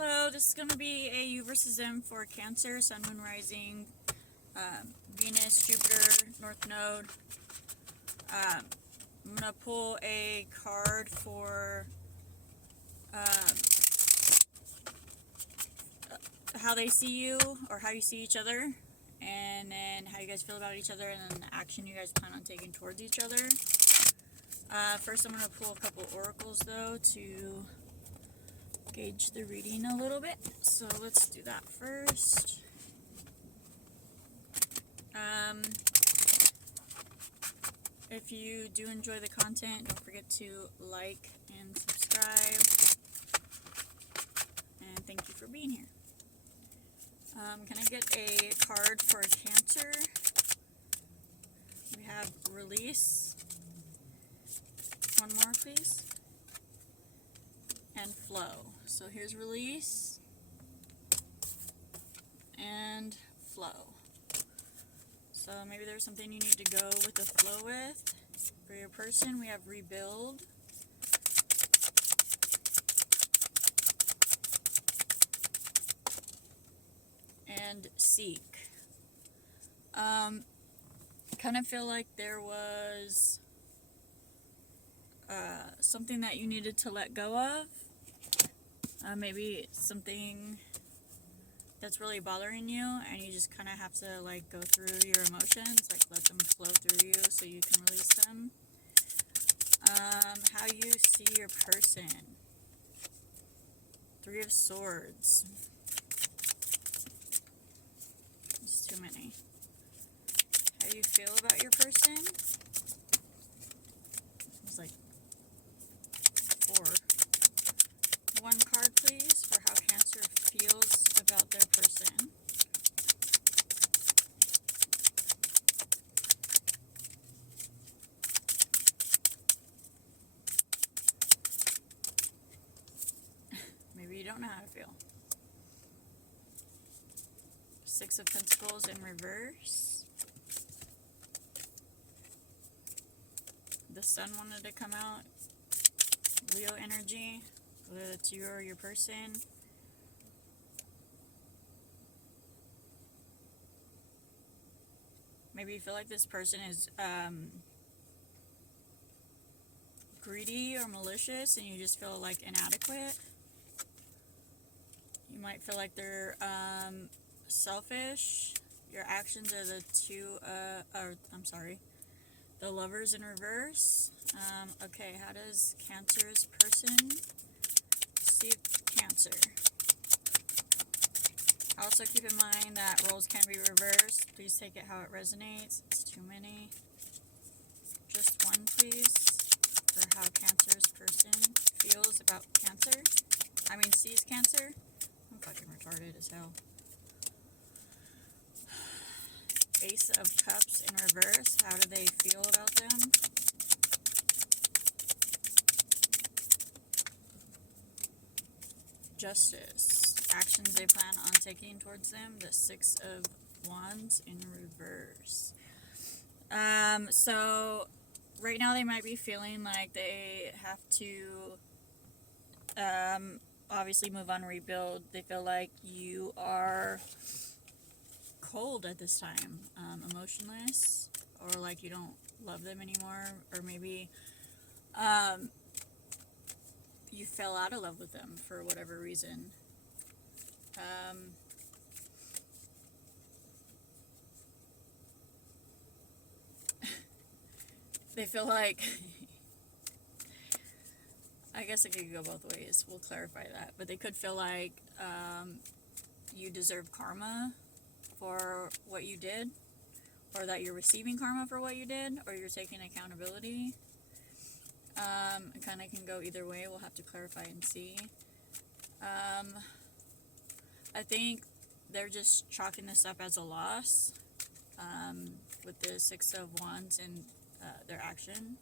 Hello, this is going to be a U versus them for Cancer, Sun, Moon, Rising, Venus, Jupiter, North Node. I'm going to pull a card for how they see you, or how you see each other, and then how you guys feel about each other, and then the action you guys plan on taking towards each other. First, I'm going to pull a couple oracles, though, to gauge the reading a little bit. So let's do that first. If you do enjoy the content, don't forget to like and subscribe. And thank you for being here. Can I get a card for Cancer? We have Release. One more, please. And Flow. So here's Release and Flow. So maybe there's something you need to go with the flow with. For your person, we have Rebuild. And Seek. Kind of feel like there was something that you needed to let go of. Maybe something that's really bothering you, and you just kind of have to like go through your emotions, like let them flow through you so you can release them. How you see your person. Three of Swords. It's too many. How you feel about your person. It's like 4. One card, please, for how Cancer feels about their person. Maybe you don't know how to feel. 6 of Pentacles in reverse. The Sun wanted to come out. Leo energy, whether it's you or your person. Maybe you feel like this person is greedy or malicious, and you just feel like inadequate. You might feel like they're selfish. Your actions are the Lovers in reverse. Okay, how does Cancer's person see Cancer? Also keep in mind that roles can be reversed. Please take it how it resonates. It's too many. Just one, please, for how Cancer's person feels about Cancer. Sees Cancer. I'm fucking retarded as hell. Ace of Cups in reverse. How do they feel about them? Justice. Actions they plan on taking towards them. The 6 of Wands in reverse. So right now they might be feeling like they have to obviously move on, rebuild. They feel like you are cold at this time, emotionless, or like you don't love them anymore, or maybe you fell out of love with them for whatever reason. They feel like I guess it could go both ways. We'll clarify that. But they could feel like you deserve karma for what you did, or that you're receiving karma for what you did, or you're taking accountability. It kind of can go either way. We'll have to clarify and see. I think they're just chalking this up as a loss with the 6 of Wands and their action.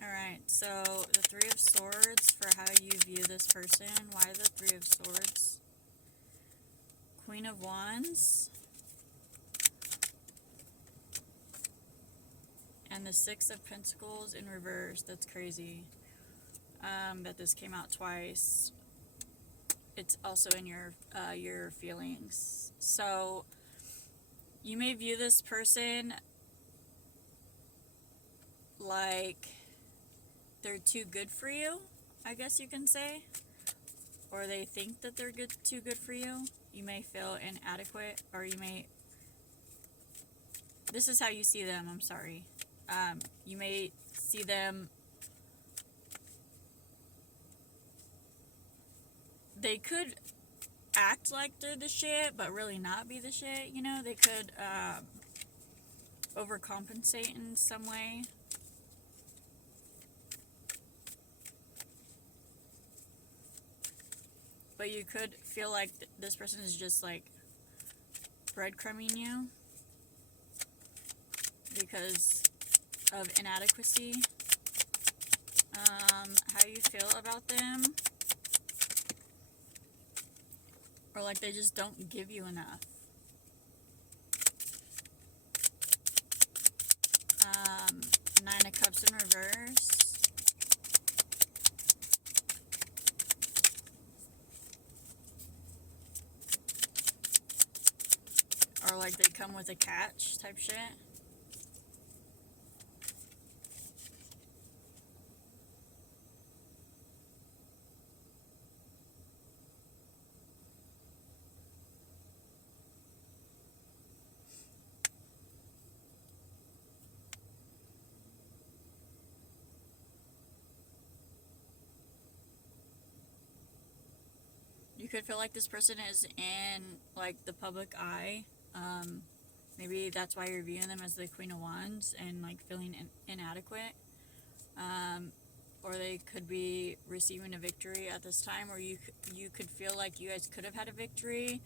Alright, so the 3 of Swords for how you view this person. Why the 3 of Swords? Queen of Wands. And the Six of Pentacles in reverse. That's crazy. That this came out twice. It's also in your feelings. So you may view this person like they're too good for you, I guess you can say. Or they think that they're too good for you. You may feel inadequate, or you may... This is how you see them, I'm sorry. You may see them... They could act like they're the shit, but really not be the shit, you know? They could overcompensate in some way. But you could feel like this person is just like breadcrumbing you because of inadequacy. How you feel about them. Or like they just don't give you enough. Nine of Cups in reverse. Or like they come with a catch type shit. You could feel like this person is in like the public eye. Maybe that's why you're viewing them as the Queen of Wands and like feeling inadequate. Or they could be receiving a victory at this time, or you could feel like you guys could have had a victory,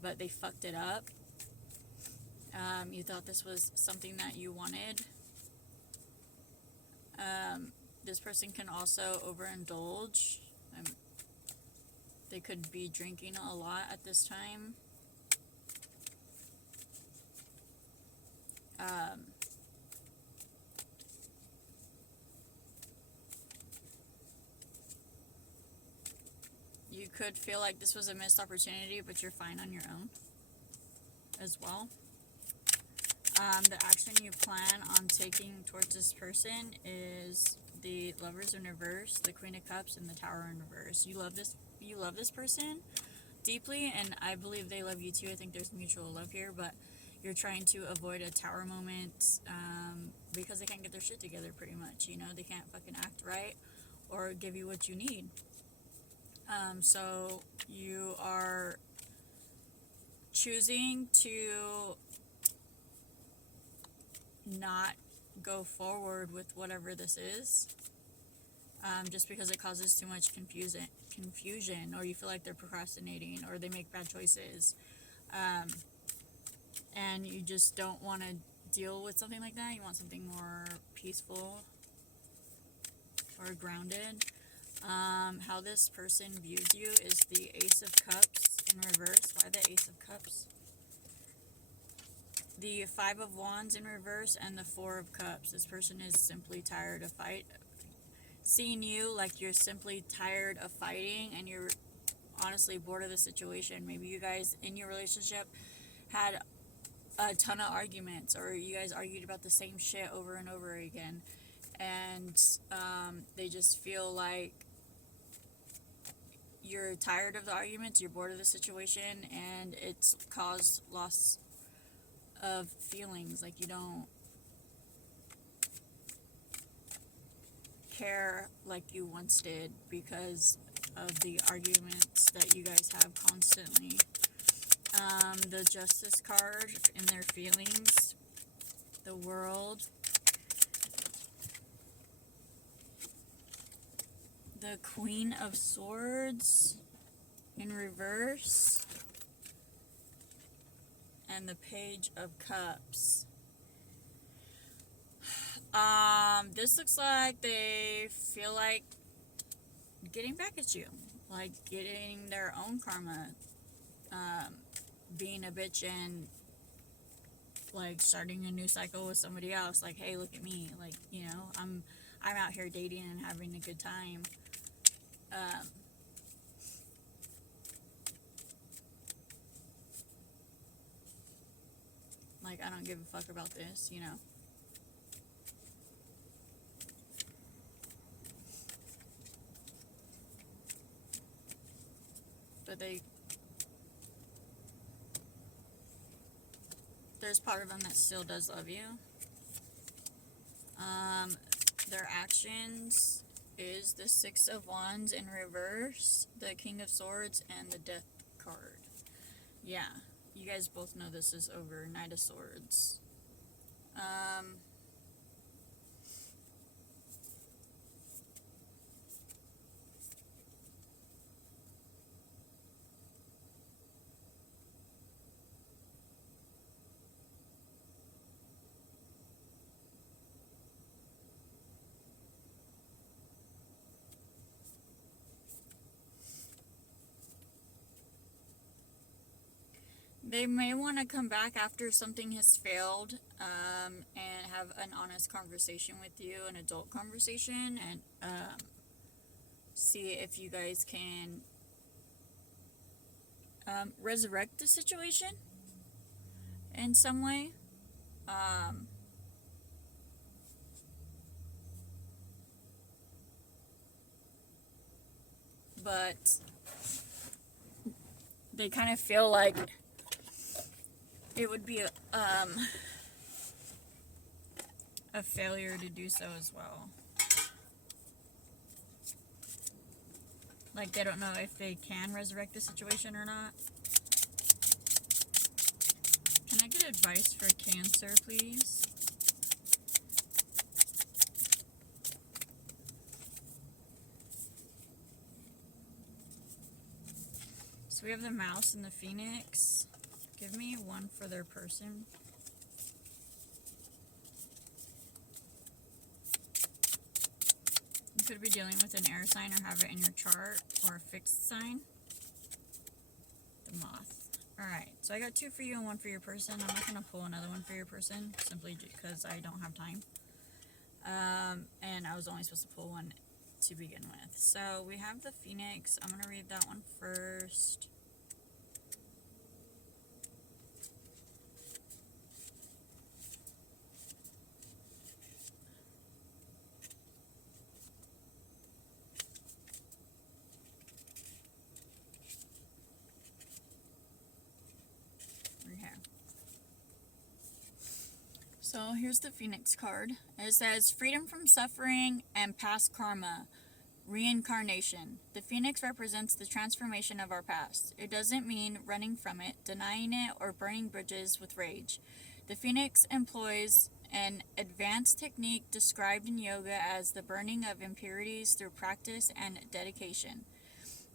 but they fucked it up. You thought this was something that you wanted. This person can also overindulge. They could be drinking a lot at this time. You could feel like this was a missed opportunity, but you're fine on your own as well. The action you plan on taking towards this person is the Lovers in reverse, the Queen of Cups, and the Tower in reverse. You love this person deeply, and I believe they love you too. I think there's mutual love here, but you're trying to avoid a tower moment because they can't get their shit together pretty much, you know? They can't fucking act right or give you what you need. So you are choosing to not go forward with whatever this is, just because it causes too much confusion, or you feel like they're procrastinating, or they make bad choices, and you just don't want to deal with something like that. You want something more peaceful or grounded. How this person views you is the Ace of Cups in reverse. Why the Ace of Cups? The Five of Wands in reverse and the Four of Cups. This person is simply tired of seeing you, like you're simply tired of fighting, and you're honestly bored of the situation. Maybe you guys in your relationship had a ton of arguments, or you guys argued about the same shit over and over again, and they just feel like you're tired of the arguments, you're bored of the situation, and it's caused loss of feelings. Like you don't care like you once did because of the arguments that you guys have constantly. The Justice card in their feelings, the World, the Queen of Swords in reverse, and the Page of Cups. This looks like they feel like getting back at you, like getting their own karma, being a bitch and like starting a new cycle with somebody else. Like, hey, look at me. Like, you know, I'm out here dating and having a good time. Like, I don't give a fuck about this, you know. But there's part of them that still does love you. Their actions is the Six of Wands in reverse, the King of Swords, and the Death card. Yeah, you guys both know this is over. Knight of Swords. They may want to come back after something has failed, and have an honest conversation with you, an adult conversation, and see if you guys can resurrect the situation in some way. But they kind of feel like it would be a failure to do so as well. Like, they don't know if they can resurrect the situation or not. Can I get advice for Cancer, please? So we have the Mouse and the Phoenix. Give me one for their person. You could be dealing with an air sign or have it in your chart, or a fixed sign. The Moth. Alright, so I got 2 for you and 1 for your person. I'm not going to pull another one for your person, simply because I don't have time. And I was only supposed to pull one to begin with. So we have the Phoenix. I'm going to read that one first. So here's the Phoenix card. It says, freedom from suffering and past karma. Reincarnation. The Phoenix represents the transformation of our past. It doesn't mean running from it, denying it, or burning bridges with rage. The Phoenix employs an advanced technique described in yoga as the burning of impurities through practice and dedication.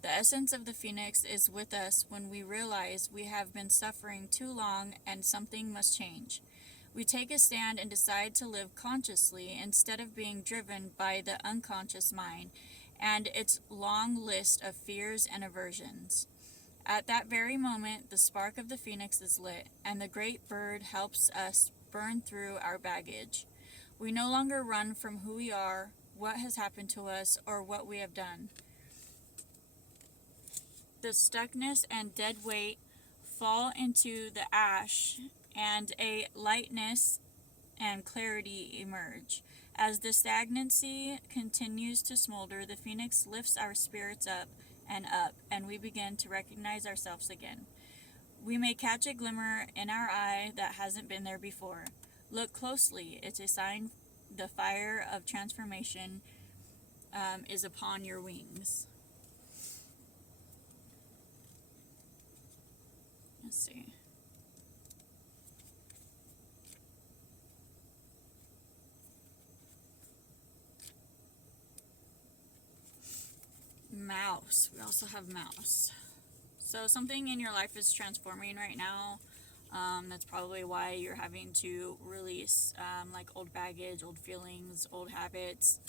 The essence of the Phoenix is with us when we realize we have been suffering too long and something must change. We take a stand and decide to live consciously instead of being driven by the unconscious mind and its long list of fears and aversions. At that very moment, the spark of the Phoenix is lit, and the great bird helps us burn through our baggage. We no longer run from who we are, what has happened to us, or what we have done. The stuckness and dead weight fall into the ash, and a lightness and clarity emerge. As the stagnancy continues to smolder, the Phoenix lifts our spirits up, and we begin to recognize ourselves again. We may catch a glimmer in our eye that hasn't been there before. Look closely. It's a sign the fire of transformation is upon your wings. Let's see. Mouse. We also have Mouse. So something in your life is transforming right now. That's probably why you're having to release like old baggage, old feelings, old habits,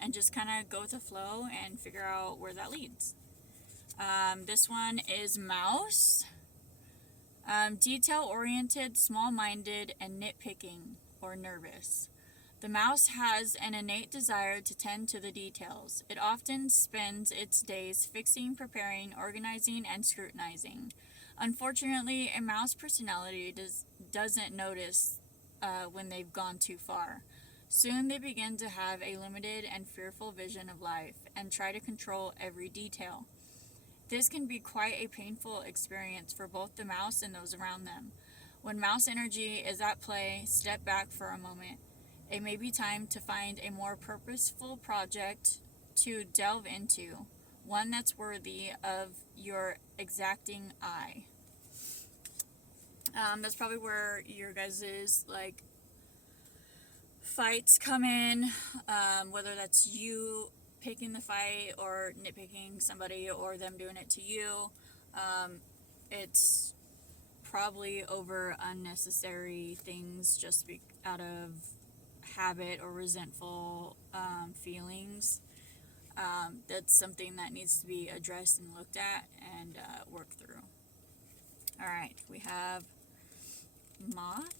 and just kind of go with the flow and figure out where that leads. This one is Mouse. Detail-oriented, small-minded, and nitpicking or nervous. The mouse has an innate desire to tend to the details. It often spends its days fixing, preparing, organizing, and scrutinizing. Unfortunately, a mouse personality doesn't notice when they've gone too far. Soon they begin to have a limited and fearful vision of life and try to control every detail. This can be quite a painful experience for both the mouse and those around them. When mouse energy is at play, step back for a moment. It may be time to find a more purposeful project to delve into, one that's worthy of your exacting eye. That's probably where your guys' like fights come in, whether that's you picking the fight or nitpicking somebody or them doing it to you. It's probably over unnecessary things just out of habit or resentful feelings. That's something that needs to be addressed and looked at and worked through. Alright, we have moth.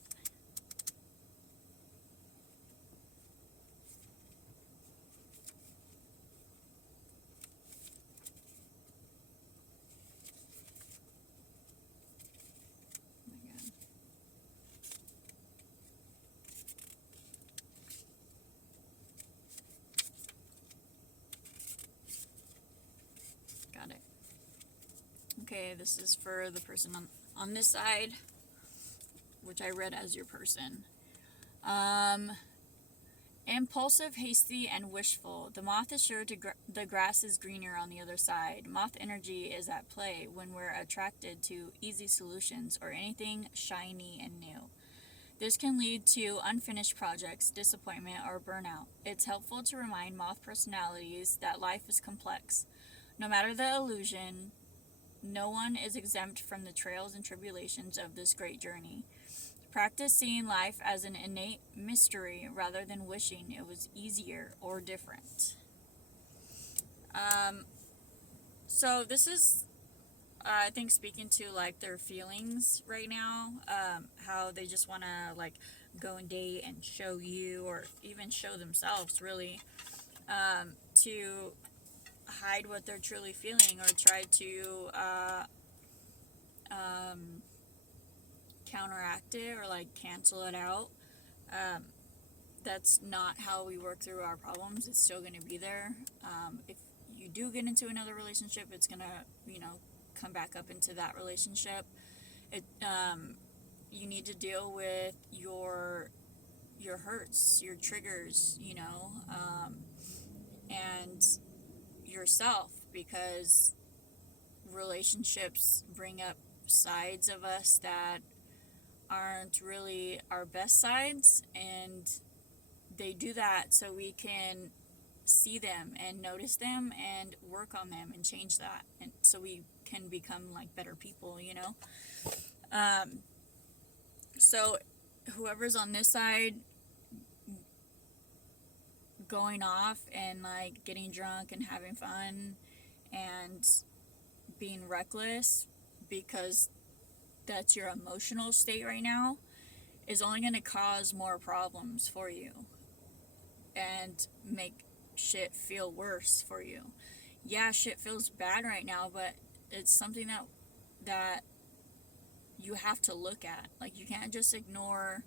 Got it. Okay, this is for the person on this side, which I read as your person. Impulsive, hasty, and wishful. The moth is sure the grass is greener on the other side. Moth energy is at play when we're attracted to easy solutions or anything shiny and new. This can lead to unfinished projects, disappointment, or burnout. It's helpful to remind moth personalities that life is complex. No matter the illusion, no one is exempt from the trials and tribulations of this great journey. Practice seeing life as an innate mystery rather than wishing it was easier or different. So this is, I think, speaking to like their feelings right now, how they just want to like go and date and show you or even show themselves really, to hide what they're truly feeling or try to counteract it or like cancel it out. That's not how we work through our problems. It's still going to be there. If you do get into another relationship, it's going to, come back up into that relationship. You need to deal with your hurts, your triggers, and yourself, because relationships bring up sides of us that aren't really our best sides, and they do that so we can see them and notice them and work on them and change that, and so we can become like better people. So whoever's on this side going off and like getting drunk and having fun and being reckless because that's your emotional state right now is only going to cause more problems for you and make shit feel worse for you. Yeah, shit feels bad right now, but it's something that you have to look at. Like, you can't just ignore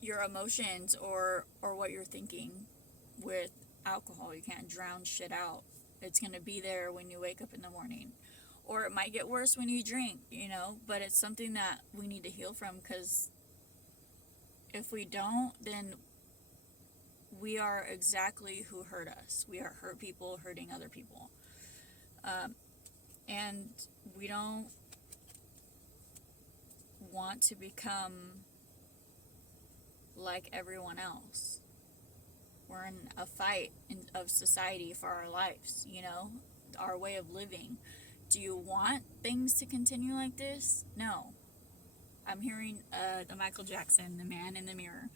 your emotions or what you're thinking with alcohol. You can't drown shit out. It's going to be there when you wake up in the morning. Or it might get worse when you drink, but it's something that we need to heal from, because if we don't, then we are exactly who hurt us. We are hurt people hurting other people. And we don't want to become like everyone else. We're in a fight of society for our lives, our way of living. Do you want things to continue like this? No. I'm hearing the Michael Jackson, The Man in the Mirror.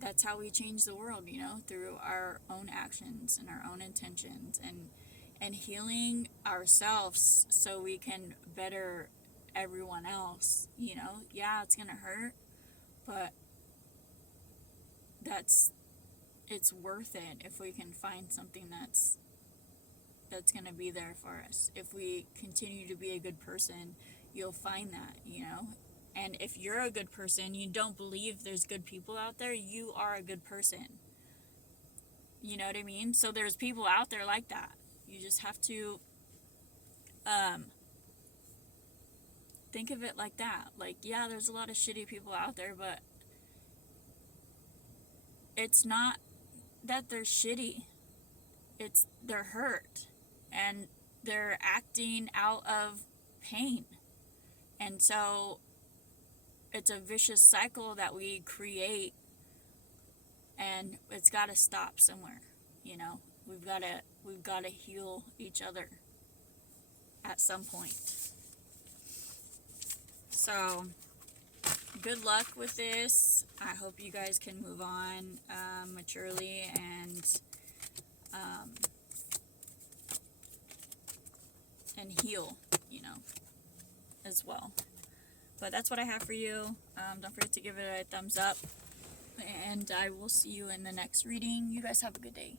That's how we change the world, through our own actions and our own intentions and healing ourselves so we can better everyone else. You know, yeah, it's gonna hurt, but it's worth it if we can find something that's gonna be there for us. If we continue to be a good person, you'll find that, you know. And if you're a good person, you don't believe there's good people out there, you are a good person. You know what I mean? So there's people out there like that. You just have to think of it like that. Like, yeah, there's a lot of shitty people out there, but it's not that they're shitty. It's they're hurt and they're acting out of pain. And so it's a vicious cycle that we create, and it's got to stop somewhere, you know. We've got to heal each other at some point. So good luck with this. I hope you guys can move on maturely and heal, you know, as well. But that's what I have for you. Don't forget to give it a thumbs up, and I will see you in the next reading. You guys have a good day.